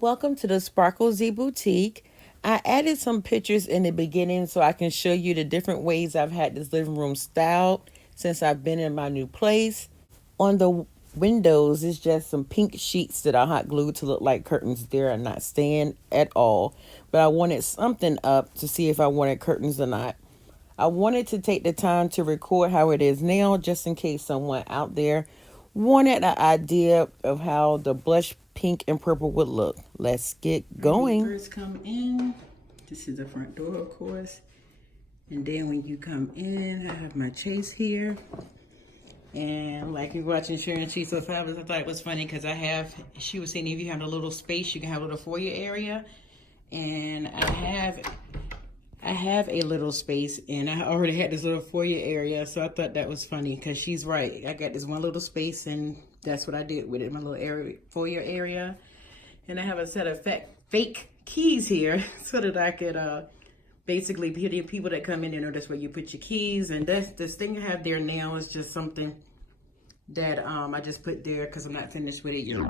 Welcome to the Sparkle Z Boutique. I added some pictures in the beginning so I can show you the different ways I've had this living room styled since I've been in my new place. On the windows is just some pink sheets that I hot glued to look like curtains. They are not staying at all, but I wanted something up to see if I wanted curtains or not. I wanted to take the time to record how it is now just in case someone out there wanted an idea of how the blush pink and purple would look. Let's get going. When you first come in, this is the front door, of course. And then when you come in, I have my chase here. And like you're watching Sharon Cheese so Fabulous, I thought it was funny because she was saying if you have a little space, you can have a little foyer area. And I have a little space, and I already had this little foyer area, so I thought that was funny because she's right. I got this one little space, and that's what I did with it, my little foyer area. And I have a set of fake keys here so that I could basically people that come in there know that's where you put your keys. And this thing I have there now is just something that I just put there because I'm not finished with it yet.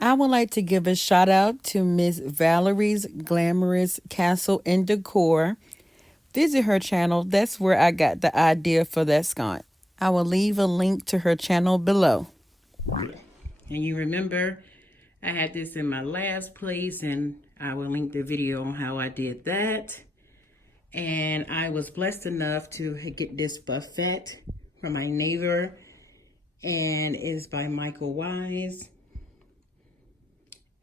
I would like to give a shout out to Miss Valerie's Glamorous Castle and Decor. Visit her channel. That's where I got the idea for that sconce. I will leave a link to her channel below. And you remember I had this in my last place, and I will link the video on how I did that. And I was blessed enough to get this buffet from my neighbor, and it's by Michael Wise.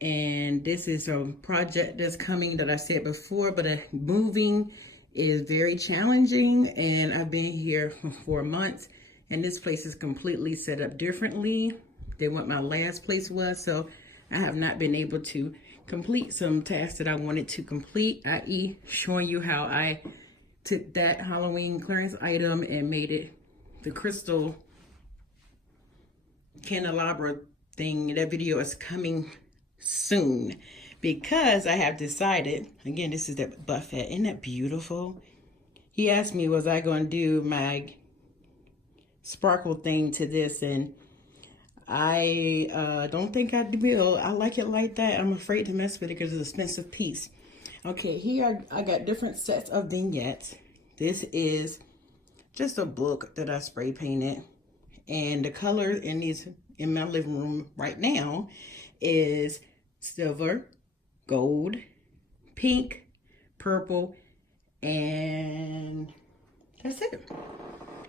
And this is a project that's coming that I said before, but moving is very challenging, and I've been here for 4 months, and this place is completely set up differently than what my last place was, so I have not been able to complete some tasks that I wanted to complete, i.e. showing you how I took that Halloween clearance item and made it the crystal candelabra thing. That video is coming soon because I have decided, again, this is that buffet. Isn't that beautiful? He asked me, was I going to do my sparkle thing to this? And I don't think I will. I like it like that. I'm afraid to mess with it because it's an expensive piece. Okay, here I got different sets of vignettes. This is just a book that I spray painted. And the color in my living room right now is silver, gold, pink, purple, and that's it.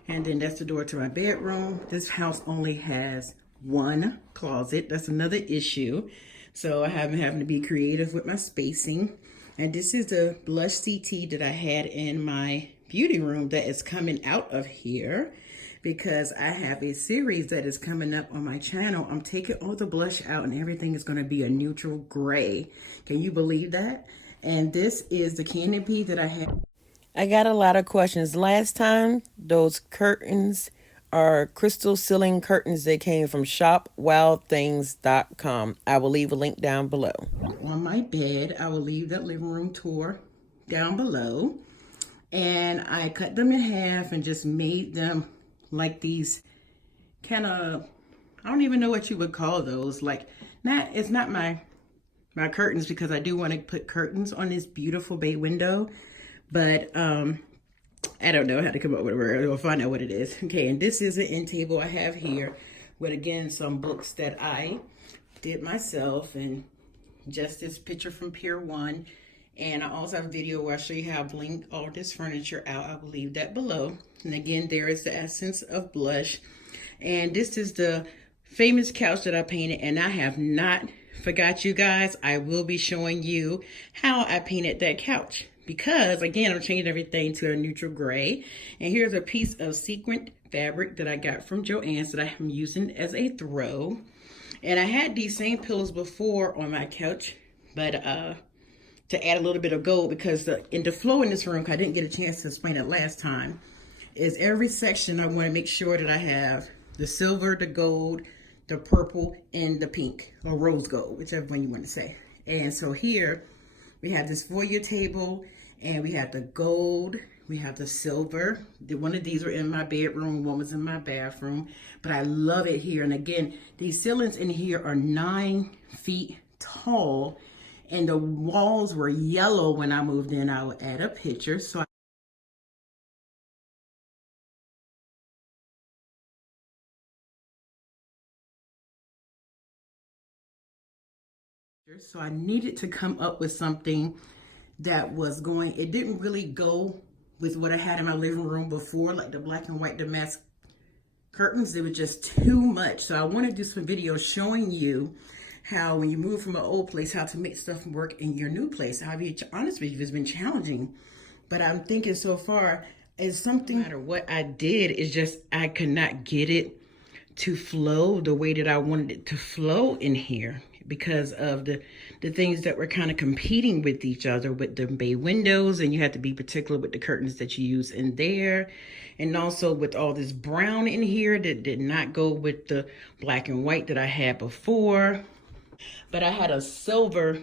And then that's the door to my bedroom. This house only has one closet. That's another issue. So I have been having to be creative with my spacing. And this is the blush CT that I had in my beauty room that is coming out of here, because I have a series that is coming up on my channel. I'm taking all the blush out and everything is going to be a neutral gray. Can you believe that? And this is the canopy that I have. I got a lot of questions. Last time, those curtains are crystal ceiling curtains. They came from shopwildthings.com. I will leave a link down below. On my bed, I will leave that living room tour down below. And I cut them in half and just made them like these kind of, I don't even know what you would call those. Like, it's not my curtains, because I do want to put curtains on this beautiful bay window. But I don't know how to come up with a word. We'll find out what it is. Okay, and this is an end table I have here with, again, some books that I did myself, and just this picture from Pier 1. And I also have a video where I show you how I blinged all this furniture out. I will leave that below. And again, there is the essence of blush. And this is the famous couch that I painted. And I have not forgot you guys. I will be showing you how I painted that couch. Because, again, I'm changing everything to a neutral gray. And here's a piece of sequined fabric that I got from Joann's that I am using as a throw. And I had these same pillows before on my couch. But, to add a little bit of gold, because in the flow in this room, I didn't get a chance to explain it last time, is every section I want to make sure that I have the silver, the gold, the purple, and the pink, or rose gold, whichever one you want to say. And so here we have this foyer table, and we have the gold, we have the silver. One of these are in my bedroom, one was in my bathroom, but I love it here. And again, these ceilings in here are 9 feet tall. and the walls were yellow when I moved in, I would add a picture. So I needed to come up with something that was going, it didn't really go with what I had in my living room before, like the black and white damask curtains. It was just too much. So I want to do some videos showing you how when you move from an old place, how to make stuff work in your new place. I'll be honest with you, it's been challenging, but I'm thinking so far is something, no matter what I did, is just I could not get it to flow the way that I wanted it to flow in here because of the things that were kind of competing with each other with the bay windows, and you had to be particular with the curtains that you use in there, and also with all this brown in here that did not go with the black and white that I had before. But I had a silver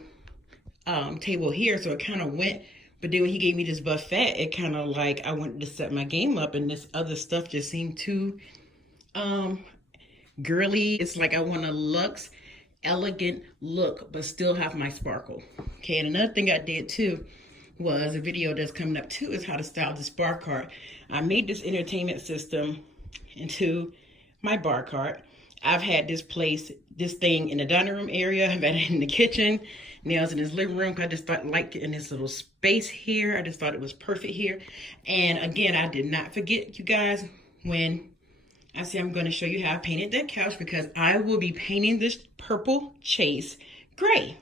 table here, so it kind of went, but then when he gave me this buffet, it kind of like I wanted to set my game up, and this other stuff just seemed too girly. It's like I want a luxe, elegant look, but still have my sparkle. Okay, and another thing I did too was a video that's coming up too is how to style this bar cart. I made this entertainment system into my bar cart. I've had this thing in the dining room area. I've had it in the kitchen. Now it's in this living room. I just thought like in this little space here. I just thought it was perfect here. And again, I did not forget, you guys, when I say I'm going to show you how I painted that couch, because I will be painting this purple chase gray.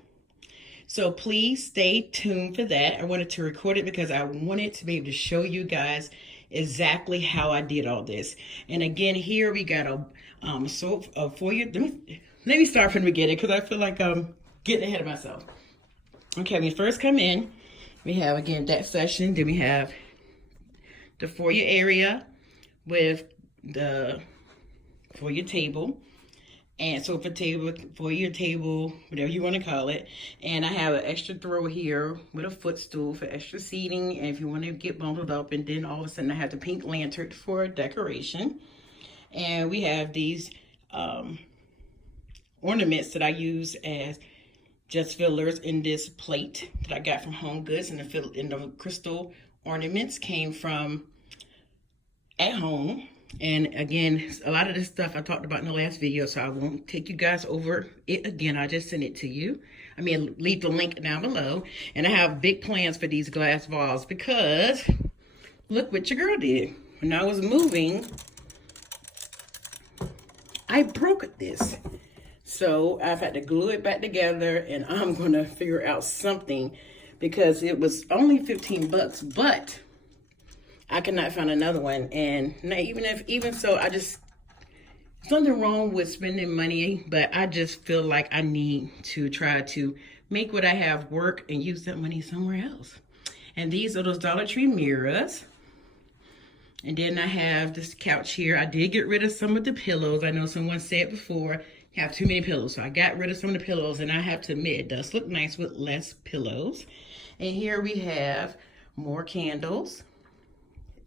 So please stay tuned for that. I wanted to record it because I wanted to be able to show you guys exactly how I did all this. And again, here we got a foyer. Let me start from the beginning because I feel like I'm getting ahead of myself. Okay, when we first come in, we have again that section. Then we have the foyer area with the foyer table and sofa table, foyer table, whatever you want to call it. And I have an extra throw here with a footstool for extra seating, and if you want to get bundled up. And then all of a sudden I have the pink lantern for decoration. And we have these ornaments that I use as just fillers in this plate that I got from Home Goods, and the crystal ornaments came from At Home. And again, a lot of this stuff I talked about in the last video, so I won't take you guys over it again. I'll just send it to you. I mean, leave the link down below. And I have big plans for these glass vases because look what your girl did. When I was moving, I broke this. So I've had to glue it back together, and I'm going to figure out something because it was only 15 bucks, but I cannot find another one. And even so, there's nothing wrong with spending money, but I just feel like I need to try to make what I have work and use that money somewhere else. And these are those Dollar Tree mirrors. And then I have this couch here. I did get rid of some of the pillows. I know someone said before, you have too many pillows. So I got rid of some of the pillows, and I have to admit, it does look nice with less pillows. And here we have more candles.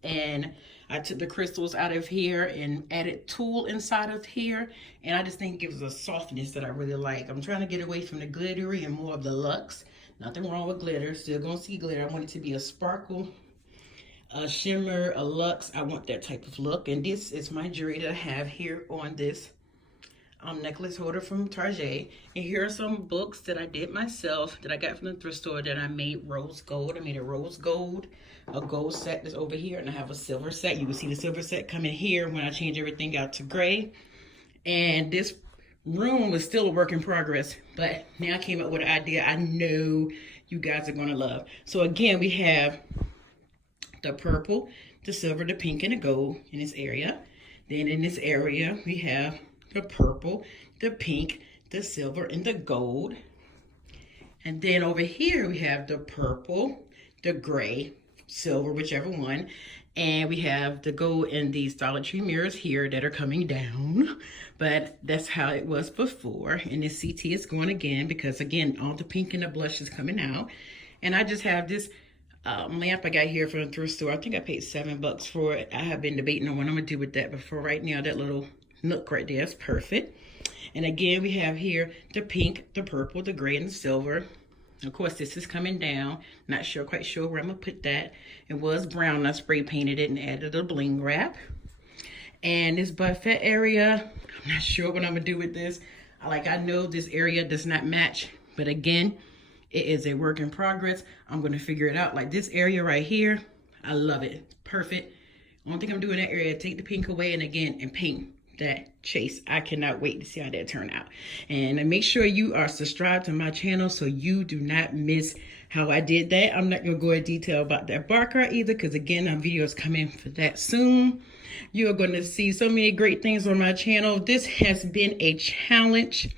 And I took the crystals out of here and added tulle inside of here. And I just think it gives a softness that I really like. I'm trying to get away from the glittery and more of the luxe. Nothing wrong with glitter. Still gonna see glitter. I want it to be a sparkle, a shimmer, a luxe. I want that type of look. And this is my jewelry that I have here on this necklace holder from Target. And here are some books that I did myself that I got from the thrift store that I made rose gold. I made a rose gold, a gold set that's over here, and I have a silver set. You can see the silver set coming here when I change everything out to gray. And this room was still a work in progress, but now I came up with an idea I know you guys are gonna love. So again, we have the purple, the silver, the pink, and the gold in this area. Then in this area, we have the purple, the pink, the silver, and the gold. And then over here, we have the purple, the gray, silver, whichever one. And we have the gold in these Dollar Tree mirrors here that are coming down. But that's how it was before. And this CT is going again because, again, all the pink and the blush is coming out. And I just have this lamp I got here from the thrift store. I think I paid $7 for it. I have been debating on what I'm going to do with that. But for right now, that little nook right there is perfect. And again, we have here the pink, the purple, the gray, and the silver. Of course, this is coming down. Not sure, quite sure where I'm gonna put that. It was brown. I spray painted it and added a bling wrap. And this buffet area, I'm not sure what I'm gonna do with this. I know this area does not match, but again, it is a work in progress. I'm gonna figure it out. Like this area right here, I love it. It's perfect. Only thing I'm doing in that area, take the pink away and again, and paint that chase. I cannot wait to see how that turn out. And make sure you are subscribed to my channel so you do not miss how I did that. I'm not gonna go in detail about that bar cart either, because again, our video is coming for that soon. You are going to see so many great things on my channel. This has been a challenge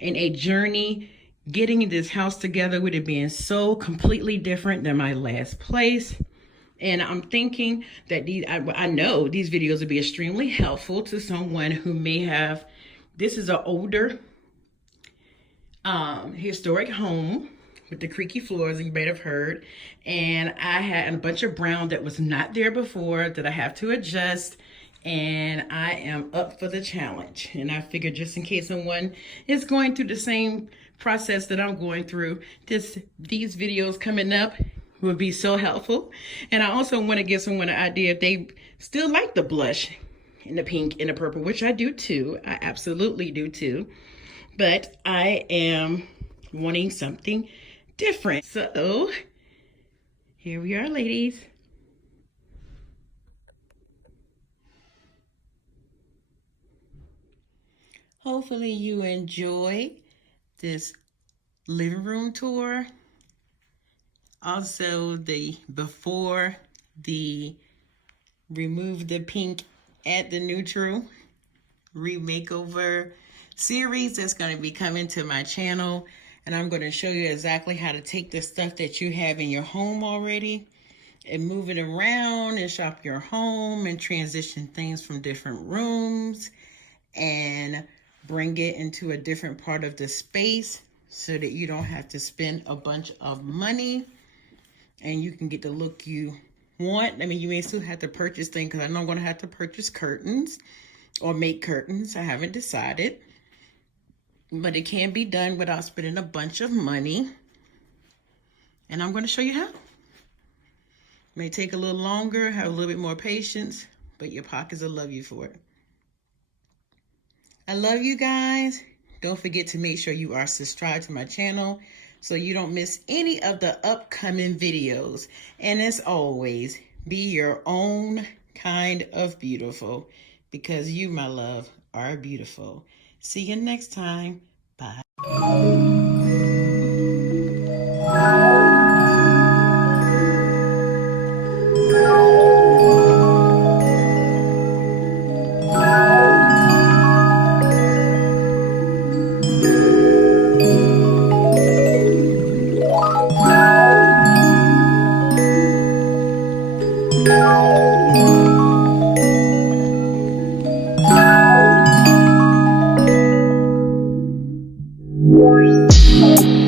and a journey getting this house together, with it being so completely different than my last place. And I'm thinking that I know these videos will be extremely helpful to someone who may have, this is an older historic home with the creaky floors, you might have heard. And I had a bunch of brown that was not there before that I have to adjust. And I am up for the challenge. And I figured, just in case someone is going through the same process that I'm going through, these videos coming up will be so helpful. And I also want to give someone an idea if they still like the blush and the pink and the purple, which I do too. I absolutely do too. But I am wanting something different. So here we are, ladies. Hopefully you enjoy this living room tour. Also the before the remove the pink, add the neutral remakeover series that's going to be coming to my channel. And I'm going to show you exactly how to take the stuff that you have in your home already and move it around and shop your home and transition things from different rooms and bring it into a different part of the space so that you don't have to spend a bunch of money and you can get the look you want. I mean, you may still have to purchase things, because I know I'm going to have to purchase curtains or make curtains. I haven't decided. But it can be done without spending a bunch of money. And I'm going to show you how. It may take a little longer, have a little bit more patience, but your pockets will love you for it. I love you guys. Don't forget to make sure you are subscribed to my channel so you don't miss any of the upcoming videos. And as always, be your own kind of beautiful, because you, my love, are beautiful. See you next time. Bye. What?